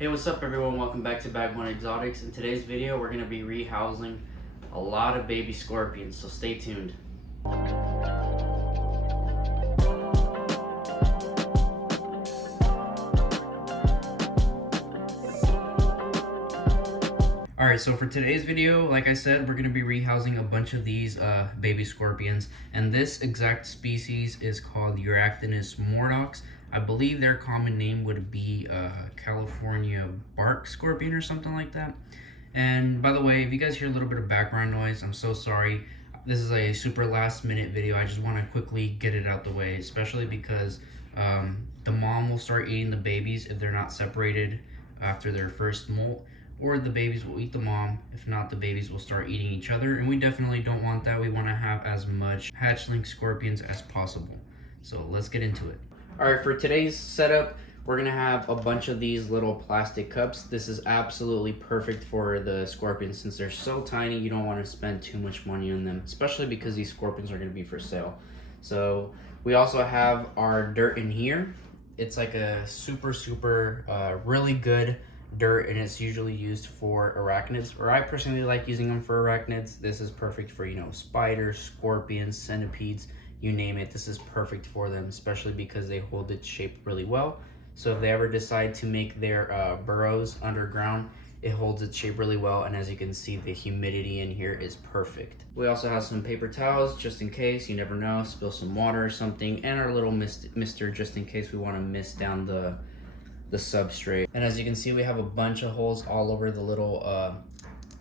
Hey, what's up everyone? Welcome back to Bag One Exotics. In today's video, we're going to be rehousing a lot of baby scorpions, so stay tuned. Alright, so for today's video, like I said, we're going to be rehousing a bunch of these baby scorpions. And this exact species is called Uroctonus mordax. I believe their common name would be California bark scorpion or something like that. And by the way, if you guys hear a little bit of background noise, I'm so sorry. This is a super last minute video. I just want to quickly get it out the way, especially because the mom will start eating the babies if they're not separated after their first molt. Or the babies will eat the mom. If not, the babies will start eating each other. And we definitely don't want that. We want to have as much hatchling scorpions as possible. So let's get into it. Alright, for today's setup, we're going to have a bunch of these little plastic cups. This is absolutely perfect for the scorpions. Since they're so tiny, you don't want to spend too much money on them. Especially because these scorpions are going to be for sale. So we also have our dirt in here. It's like a super really good dirt, and it's usually used for arachnids, or I personally like using them for arachnids. This is perfect for, spiders, scorpions, centipedes, you name it. This is perfect for them, especially because they hold its shape really well. So if they ever decide to make their burrows underground, it holds its shape really well, and as you can see, the humidity in here is perfect. We also have some paper towels just in case, you never know, spill some water or something, and our little mister just in case we want to mist down the substrate. And as you can see, we have a bunch of holes all over the little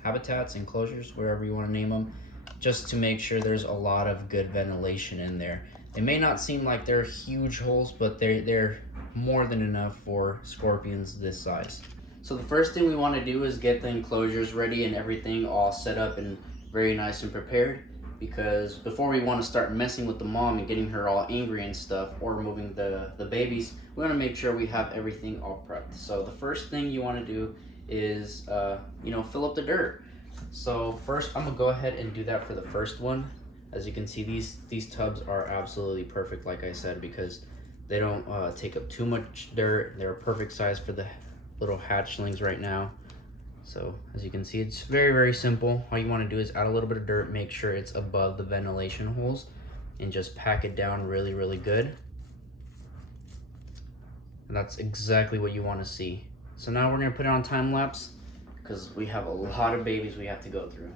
habitats, enclosures, wherever you want to name them, just to make sure there's a lot of good ventilation in there. They may not seem like they're huge holes, but they're more than enough for scorpions this size. So the first thing we want to do is get the enclosures ready and everything all set up and very nice and prepared, because before we want to start messing with the mom and getting her all angry and stuff, or moving the babies, we want to make sure we have everything all prepped. So the first thing you want to do is fill up the dirt. So first I'm gonna go ahead and do that for the first one. As you can see, these tubs are absolutely perfect, like I said, because they don't take up too much dirt. They're a perfect size for the little hatchlings right now. So as you can see, it's very simple. All you want to do is add a little bit of dirt, make sure it's above the ventilation holes, and just pack it down really good. And that's exactly what you want to see. So now we're going to put it on time lapse, because we have a lot of babies we have to go through.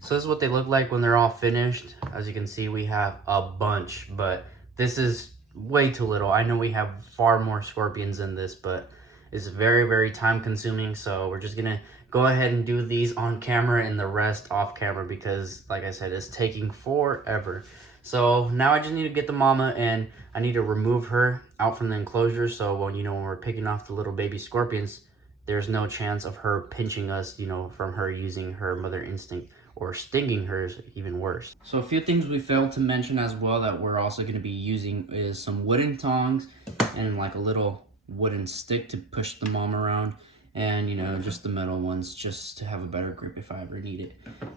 So this is what they look like when they're all finished. As you can see, we have a bunch, but this is way too little. I know we have far more scorpions than this, but it's very time consuming. So we're just gonna go ahead and do these on camera and the rest off camera, because like I said, it's taking forever. So now I just need to get the mama, and I need to remove her out from the enclosure. So when we're picking off the little baby scorpions, there's no chance of her pinching us, from her using her mother instinct, or stinging her is even worse. So a few things we failed to mention as well that we're also going to be using is some wooden tongs and like a little wooden stick to push the mom around, and just the metal ones just to have a better grip if I ever need it.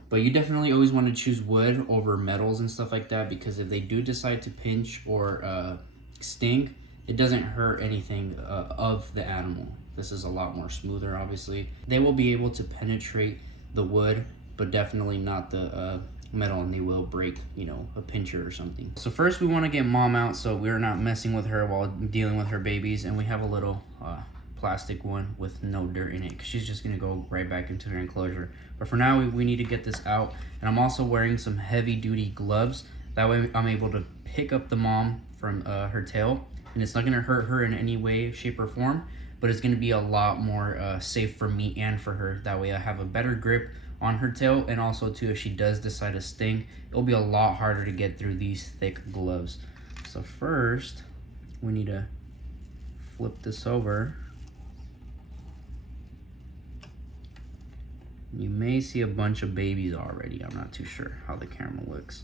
But you definitely always want to choose wood over metals and stuff like that, because if they do decide to pinch or sting, it doesn't hurt anything of the animal. This is a lot more smoother, obviously. They will be able to penetrate the wood, but definitely not the metal, and they will break, a pincher or something. So first we want to get mom out so we're not messing with her while dealing with her babies, and we have a little plastic one with no dirt in it, because she's just going to go right back into her enclosure. But for now, we need to get this out, and I'm also wearing some heavy-duty gloves. That way I'm able to pick up the mom from her tail, and it's not going to hurt her in any way, shape, or form, but it's going to be a lot more safe for me and for her. That way I have a better grip on her tail, and also too, if she does decide to sting, it'll be a lot harder to get through these thick gloves. So first, we need to flip this over. You may see a bunch of babies already. I'm not too sure how the camera looks,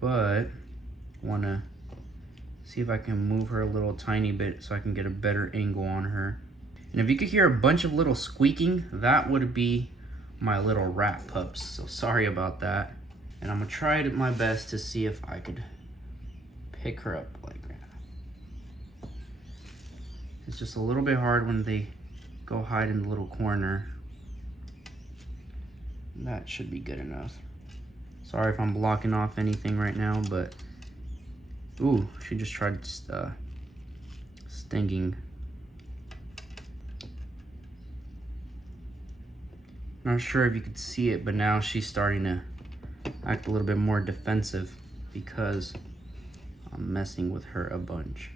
but want to see if I can move her a little tiny bit so I can get a better angle on her. And if you could hear a bunch of little squeaking, that would be my little rat pups. So sorry about that. And I'm gonna try my best to see if I could pick her up like that. It's just a little bit hard when they go hide in the little corner. That should be good enough. Sorry if I'm blocking off anything right now, but ooh, she just tried stinging. Not sure if you could see it, but now she's starting to act a little bit more defensive because I'm messing with her a bunch.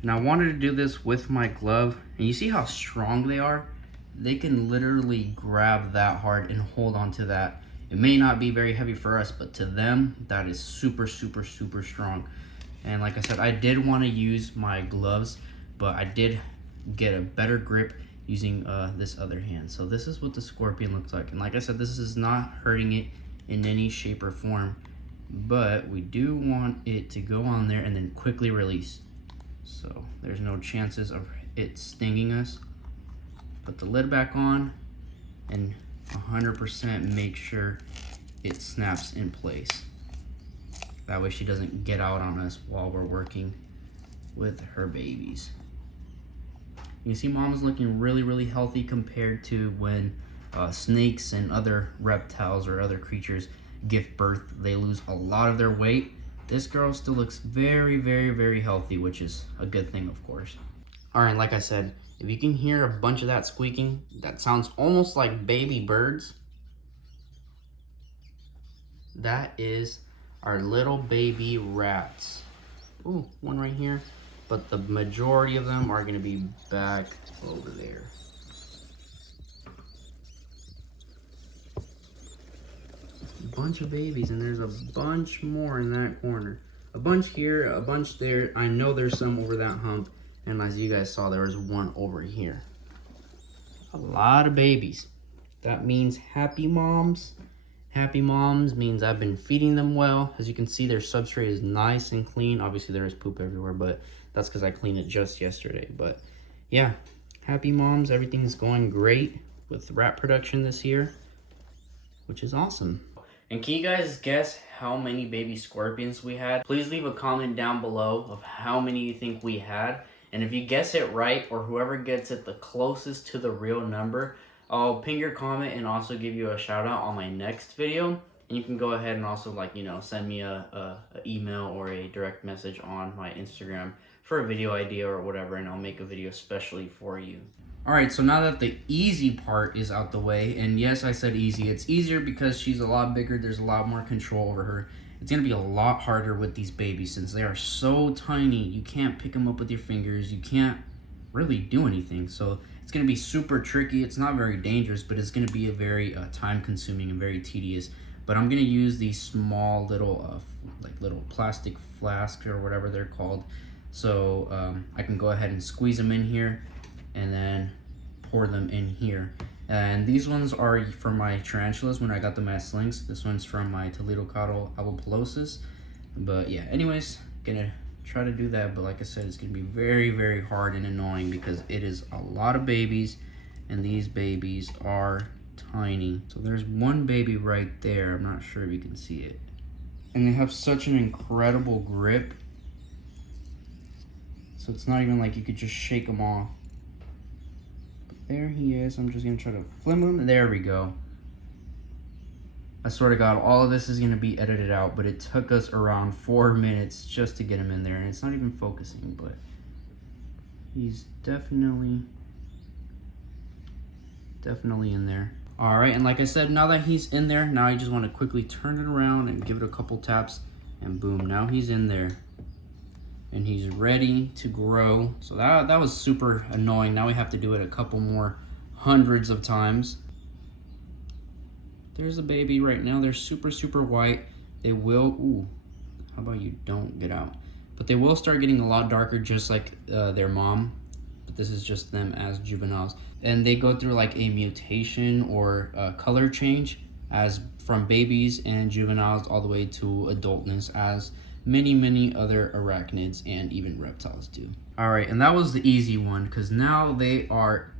And I wanted to do this with my glove, and you see how strong they are? They can literally grab that hard and hold on to that. It may not be very heavy for us, but to them, that is super, super, super strong. And like I said, I did want to use my gloves, but I did get a better grip using this other hand. So this is what the scorpion looks like. And like I said, this is not hurting it in any shape or form, but we do want it to go on there and then quickly release. So there's no chances of it stinging us. Put the lid back on and 100% make sure it snaps in place. That way she doesn't get out on us while we're working with her babies. You see mom's looking really, really healthy compared to when snakes and other reptiles or other creatures give birth. They lose a lot of their weight. This girl still looks very, very, very healthy, which is a good thing, of course. All right, like I said, if you can hear a bunch of that squeaking, that sounds almost like baby birds. That is our little baby rats. Ooh, one right here. But the majority of them are gonna be back over there. A bunch of babies, and there's a bunch more in that corner. A bunch here, a bunch there. I know there's some over that hump. And as you guys saw, there was one over here. A lot of babies. That means happy moms. Happy moms means I've been feeding them well. As you can see, their substrate is nice and clean. Obviously, there is poop everywhere, but that's because I cleaned it just yesterday. But yeah, happy moms. Everything's going great with rat production this year, which is awesome. And can you guys guess how many baby scorpions we had? Please leave a comment down below of how many you think we had. And if you guess it right, or whoever gets it the closest to the real number, I'll ping your comment and also give you a shout out on my next video. And you can go ahead and also, like, you know, send me a email or a direct message on my Instagram for a video idea or whatever, and I'll make a video especially for you. All right, so now that the easy part is out the way, and yes, I said easy, it's easier because she's a lot bigger, there's a lot more control over her. It's gonna be a lot harder with these babies since they are so tiny. You can't pick them up with your fingers. You can't really do anything. So it's gonna be super tricky. It's not very dangerous, but it's gonna be a very time consuming and very tedious. But I'm gonna use these small little, like little plastic flasks or whatever they're called. So I can go ahead and squeeze them in here and then pour them in here. And these ones are for my tarantulas when I got them as slings. This one's from my Toledo-Cattle abapolosis. But yeah, anyways, gonna try to do that. But like I said, it's gonna be very, very hard and annoying because it is a lot of babies, and these babies are tiny. So there's one baby right there. I'm not sure if you can see it. And they have such an incredible grip. So it's not even like you could just shake them off. There he is. I'm just gonna try to flim him. There we go. I swear to God, all of this is gonna be edited out, but it took us around 4 minutes just to get him in there, and it's not even focusing, but he's definitely in there. All right, and like I said, now that he's in there, now I just want to quickly turn it around and give it a couple taps, and boom, now he's in there. And he's ready to grow. So that was super annoying. Now we have to do it a couple more hundreds of times. There's a baby right now. They're super, super white. They will, ooh, how about you don't get out? But they will start getting a lot darker just like their mom. But this is just them as juveniles. And they go through like a mutation or color change as from babies and juveniles all the way to adultness as many other arachnids and even reptiles do. All right, and that was the easy one because now they are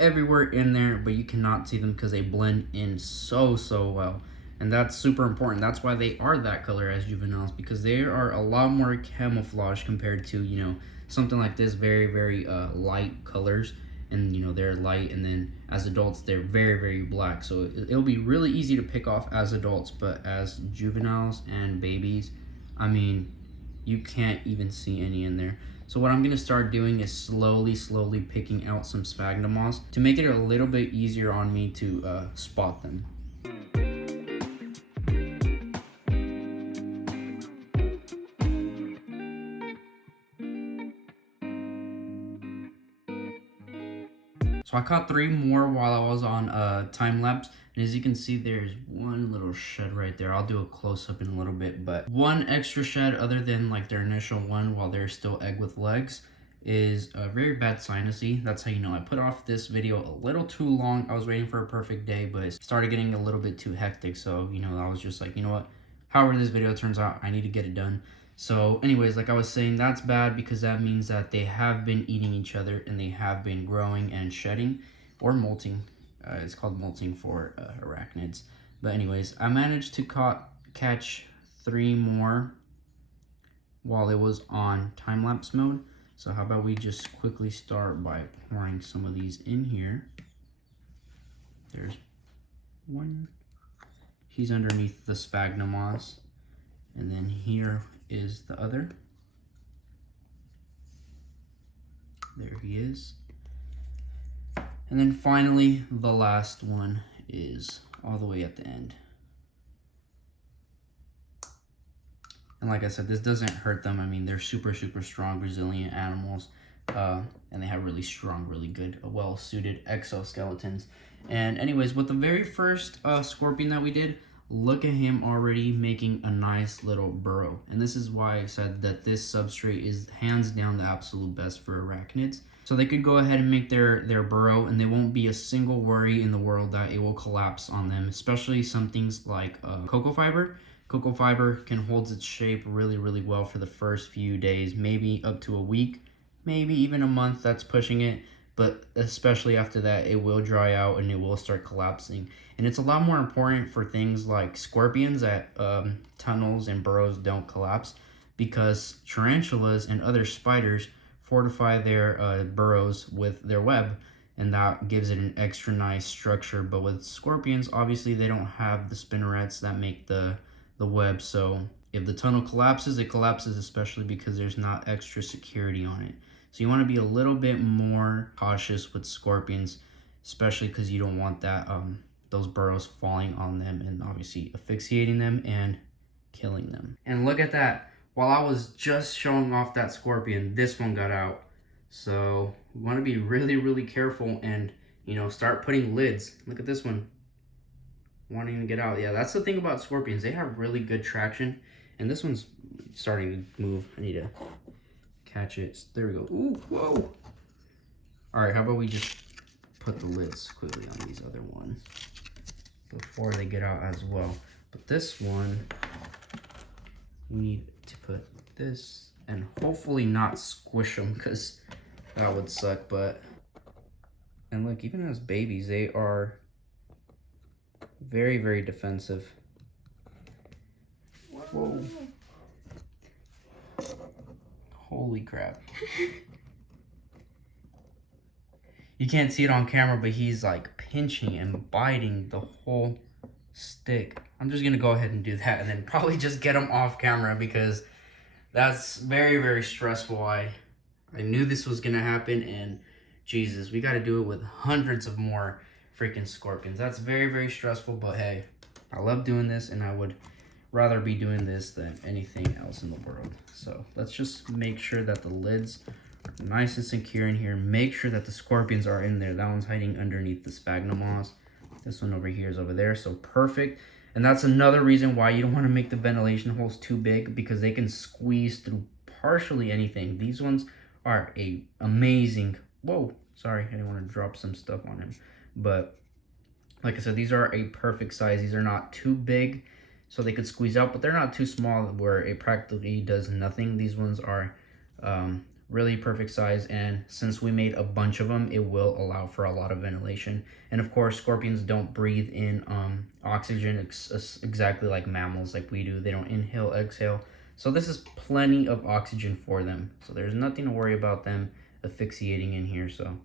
everywhere in there, but you cannot see them because they blend in so well. And that's super important. That's why they are that color as juveniles, because they are a lot more camouflage compared to, you know, something like this, very light colors. And, you know, they're light, and then as adults, they're very black. So it'll be really easy to pick off as adults, but as juveniles and babies, I mean, you can't even see any in there. So what I'm gonna start doing is slowly picking out some sphagnum moths to make it a little bit easier on me to spot them. So I caught 3 more while I was on time lapse, and as you can see, there's one little shed right there. I'll do a close up in a little bit, but one extra shed other than like their initial one while they're still egg with legs is a very bad sinusy. That's how you know I put off this video a little too long. I was waiting for a perfect day, but it started getting a little bit too hectic. So, you know, I was just like, you know what, however this video turns out, I need to get it done. So anyways, like I was saying, that's bad because that means that they have been eating each other and they have been growing and shedding or molting. It's called molting for arachnids. But anyways, I managed to catch 3 more while it was on time-lapse mode. So how about we just quickly start by pouring some of these in here. There's one. He's underneath the sphagnum moths. And then here is the other. There he is. And then finally, the last one is all the way at the end. And like I said, this doesn't hurt them. I mean, they're super strong, resilient animals. And they have really strong, really good, well-suited exoskeletons. And anyways, with the very first scorpion that we did, look at him already making a nice little burrow. And this is why I said that this substrate is hands down the absolute best for arachnids. So they could go ahead and make their burrow, and there won't be a single worry in the world that it will collapse on them, especially some things like cocoa fiber. Cocoa fiber can hold its shape really well for the first few days, maybe up to a week, maybe even a month. That's pushing it. But especially after that, it will dry out and it will start collapsing. And it's a lot more important for things like scorpions that tunnels and burrows don't collapse, because tarantulas and other spiders fortify their burrows with their web, and that gives it an extra nice structure. But with scorpions, obviously they don't have the spinnerets that make the web, so if the tunnel collapses, it collapses, especially because there's not extra security on it. So you want to be a little bit more cautious with scorpions, especially because you don't want that those burrows falling on them and obviously asphyxiating them and killing them. And look at that. While I was just showing off that scorpion, this one got out. So we want to be really careful and, you know, start putting lids. Look at this one wanting to get out. Yeah, that's the thing about scorpions. They have really good traction. And this one's starting to move. I need to catch it. There we go. Ooh, whoa. All right, how about we just put the lids quickly on these other ones before they get out as well. But this one, we need to put this and hopefully not squish them, because that would suck. But, and look, even as babies, they are very defensive. Whoa. Holy crap. You can't see it on camera, but he's like pinching and biting the whole stick. I'm just gonna go ahead and do that and then probably just get him off camera, because that's very stressful. I knew this was gonna happen, and Jesus, we gotta do it with hundreds of more freaking scorpions. That's very stressful, but hey, I love doing this, and I would rather be doing this than anything else in the world. So let's just make sure that the lids are nice and secure in here. Make sure that the scorpions are in there. That one's hiding underneath the sphagnum moths. This one over here is over there, so perfect. And that's another reason why you don't want to make the ventilation holes too big, because they can squeeze through partially anything. These ones are a amazing, whoa, sorry, I didn't want to drop some stuff on him. But like I said, these are a perfect size. These are not too big, so they could squeeze out, but they're not too small where it practically does nothing. These ones are really perfect size, and since we made a bunch of them, it will allow for a lot of ventilation. And of course, scorpions don't breathe in oxygen exactly like mammals like we do. They don't inhale, exhale. So this is plenty of oxygen for them. So there's nothing to worry about them asphyxiating in here. So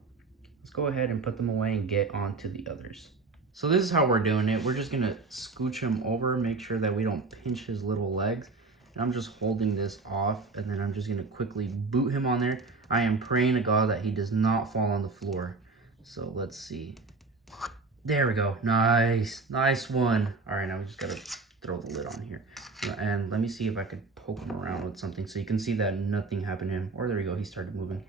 let's go ahead and put them away and get on to the others. So this is how we're doing it. We're just gonna scooch him over, make sure that we don't pinch his little legs. And I'm just holding this off, and then I'm just gonna quickly boot him on there. I am praying to God that he does not fall on the floor. So let's see. There we go. Nice. Nice one. All right, now we just gotta throw the lid on here. And let me see if I could poke him around with something so you can see that nothing happened to him. Or there we go, he started moving.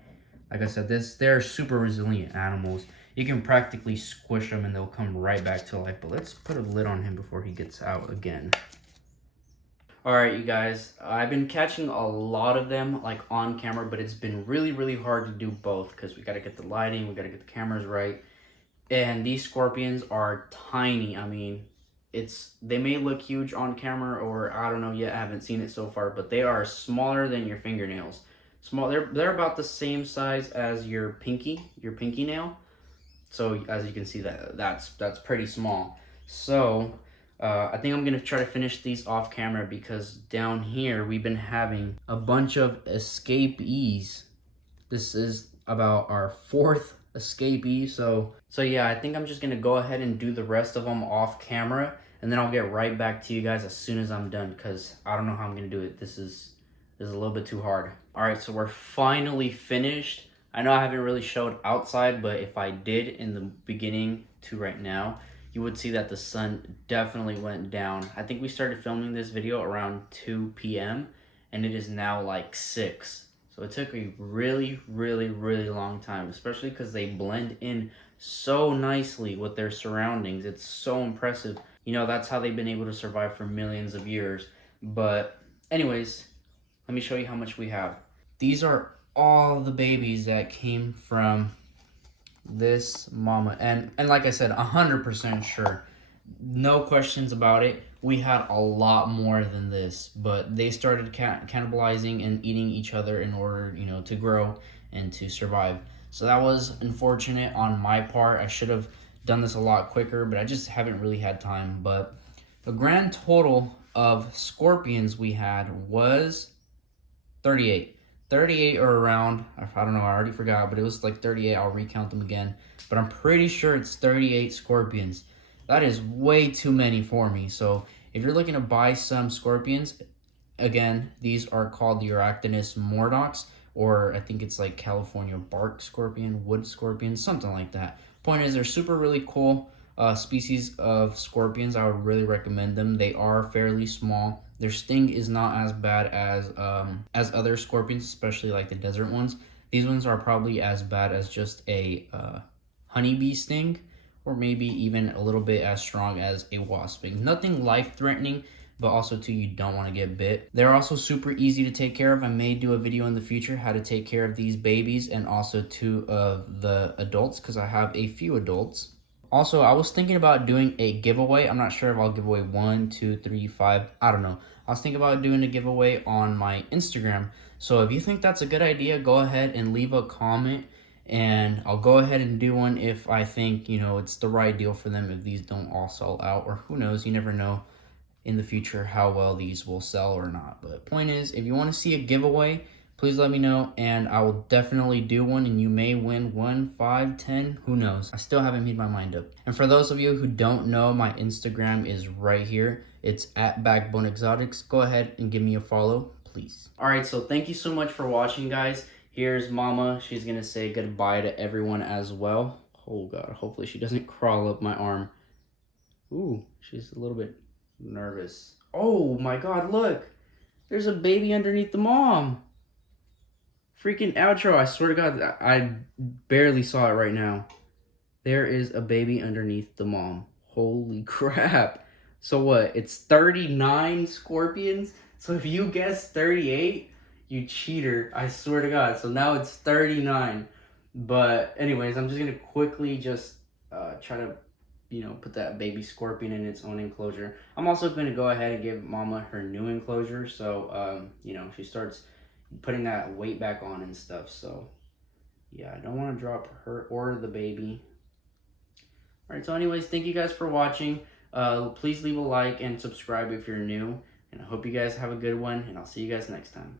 Like I said, they're super resilient animals. You can practically squish them and they'll come right back to life. But let's put a lid on him before he gets out again. All right, you guys, I've been catching a lot of them like on camera, but it's been really, really hard to do both because we got to get the lighting, we got to get the cameras right. And these scorpions are tiny. I mean, they may look huge on camera, or I don't know yet, I haven't seen it so far, but they are smaller than your fingernails. They're about the same size as your pinky nail. So as you can see, that's pretty small. So I think I'm gonna try to finish these off camera because down here we've been having a bunch of escapees. This is about our 4th escapee. So yeah, I think I'm just gonna go ahead and do the rest of them off camera, and then I'll get right back to you guys as soon as I'm done, because I don't know how I'm gonna do it. This is a little bit too hard. All right, so we're finally finished. I know I haven't really showed outside, but if I did in the beginning to right now, you would see that the sun definitely went down. I think we started filming this video around 2 p.m. and it is now like 6. So it took a really, really, really long time, especially because they blend in so nicely with their surroundings. It's so impressive. You know, that's how they've been able to survive for millions of years. But anyways, let me show you how much we have. These are all the babies that came from this mama, and like I said, 100% sure, no questions about it, we had a lot more than this, but they started cannibalizing and eating each other in order, you know, to grow and to survive. So that was unfortunate on my part. I should have done this a lot quicker, but I just haven't really had time. But the grand total of scorpions we had was 38 or around. I don't know, I already forgot, but it was like 38. I'll recount them again, but I'm pretty sure it's 38 scorpions. That is way too many for me. So if you're looking to buy some scorpions, again, these are called the Uroctonus mordax, or I think it's like California bark scorpion, wood scorpion, something like that. Point is, they're super really cool species of scorpions. I would really recommend them. They are fairly small. Their sting is not as bad as other scorpions, especially like the desert ones. These ones are probably as bad as just a honeybee sting, or maybe even a little bit as strong as a wasp sting. Nothing life-threatening, but also too, you don't want to get bit. They're also super easy to take care of. I may do a video in the future how to take care of these babies, and also 2 of the adults, because I have a few adults. Also, I was thinking about doing a giveaway. I'm not sure if I'll give away 1, 2, 3, 5. I don't know. I was thinking about doing a giveaway on my Instagram. So if you think that's a good idea, go ahead and leave a comment, and I'll go ahead and do one if I think, you know, it's the right deal for them, if these don't all sell out, or who knows, you never know in the future how well these will sell or not. But point is, if you want to see a giveaway, please let me know, and I will definitely do one, and you may win 1, 5, 10, who knows. I still haven't made my mind up. And for those of you who don't know, my Instagram is right here. It's at Backbone Exotics. Go ahead and give me a follow, please. All right, so thank you so much for watching, guys. Here's Mama. She's gonna say goodbye to everyone as well. Oh God, hopefully she doesn't crawl up my arm. Ooh, she's a little bit nervous. Oh my God, look. There's a baby underneath the mom. Freaking outro, I swear to God, I barely saw it right now. There is a baby underneath the mom. Holy crap. So what, it's 39 scorpions? So if you guessed 38, you cheater, I swear to God. So now it's 39. But anyways, I'm just gonna quickly just try to put that baby scorpion in its own enclosure. I'm also going to go ahead and give Mama her new enclosure, so she starts putting that weight back on and stuff. So yeah, I don't want to drop her or the baby. All right, so anyways, thank you guys for watching. Please leave a like and subscribe if you're new, and I hope you guys have a good one, and I'll see you guys next time.